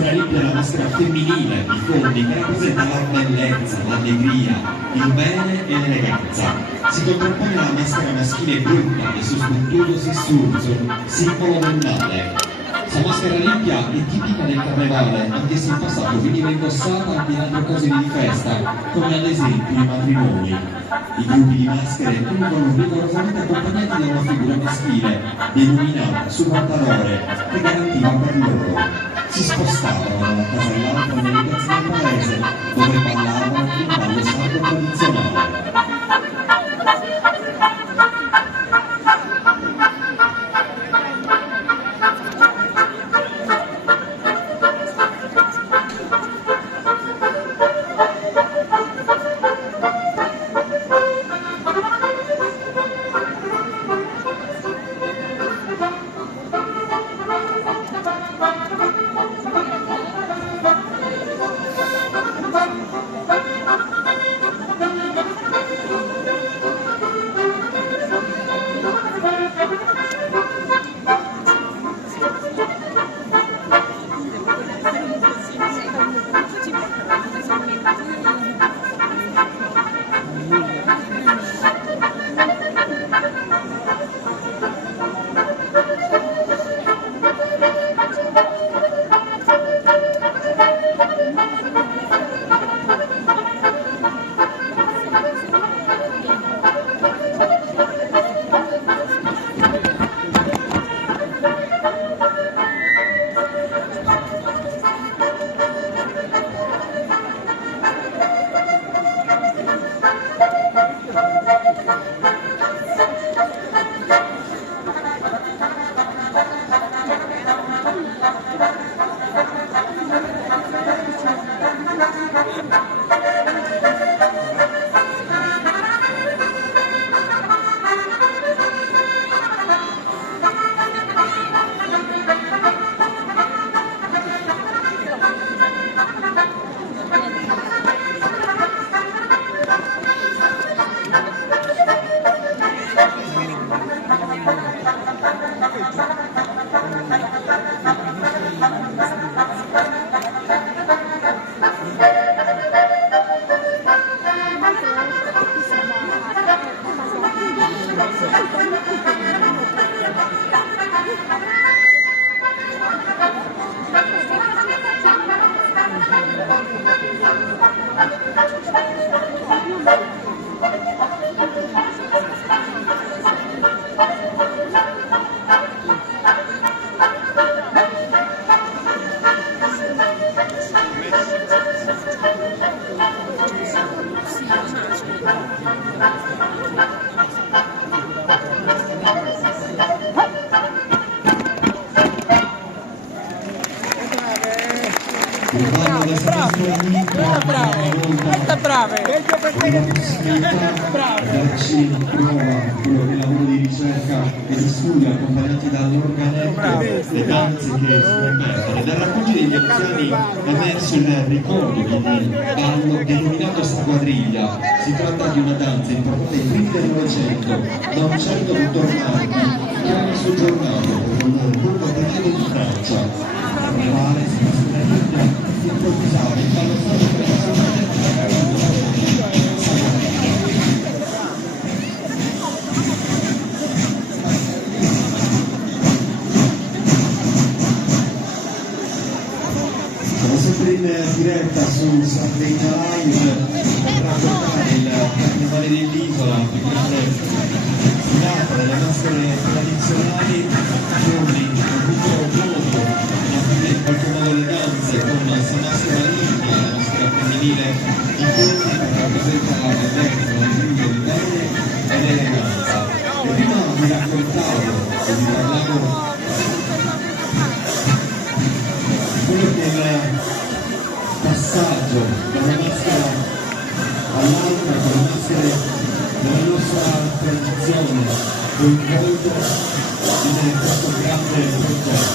maschera Olimpia è la maschera femminile di Fondi che rappresenta la bellezza, l'allegria, il bene e l'eleganza. Si contrappone alla maschera maschile brutta e sostituto sessurzo, simbolo del male. La maschera Olimpia è tipica del carnevale, anche se in passato veniva indossata anche in altre occasioni di festa, come ad esempio i matrimoni. I gruppi di maschere vengono rigorosamente accompagnati da una figura maschile, denominata subalternore, che garantiva per loro. Si spostavano da una casa all'altra nelle piazze del paese, dove ballavano un ballo sacro tradizionale. Brave! Darci in prova quello che è il lavoro di ricerca e di studio accompagnati dall'organetto, le danze che si ripetono. E dal racconto degli anziani è emerso il ricordo di un ballo denominato squadriglia. Si tratta di una danza importata ai primi del Novecento da un certo dottor Marchi che aveva soggiornato per un lungo periodo in Francia. A carnevale si passa la linea di improvvisare il ballo in diretta su Sardegna Live per raccontare il carnevale dell'isola, più grande sfilata delle maschere tradizionali, giorni con tutto modo, in qualche modo le danze con questa maschera Olimpia, la maschera femminile di Fondi che rappresenta la bellezza, l'allegria, il bene e l'eleganza. E prima vi raccontavo, vi parlavo quello che è passaggio da una maschera all'altra, con le maschere della nostra tradizione coinvolto in questo grande progetto.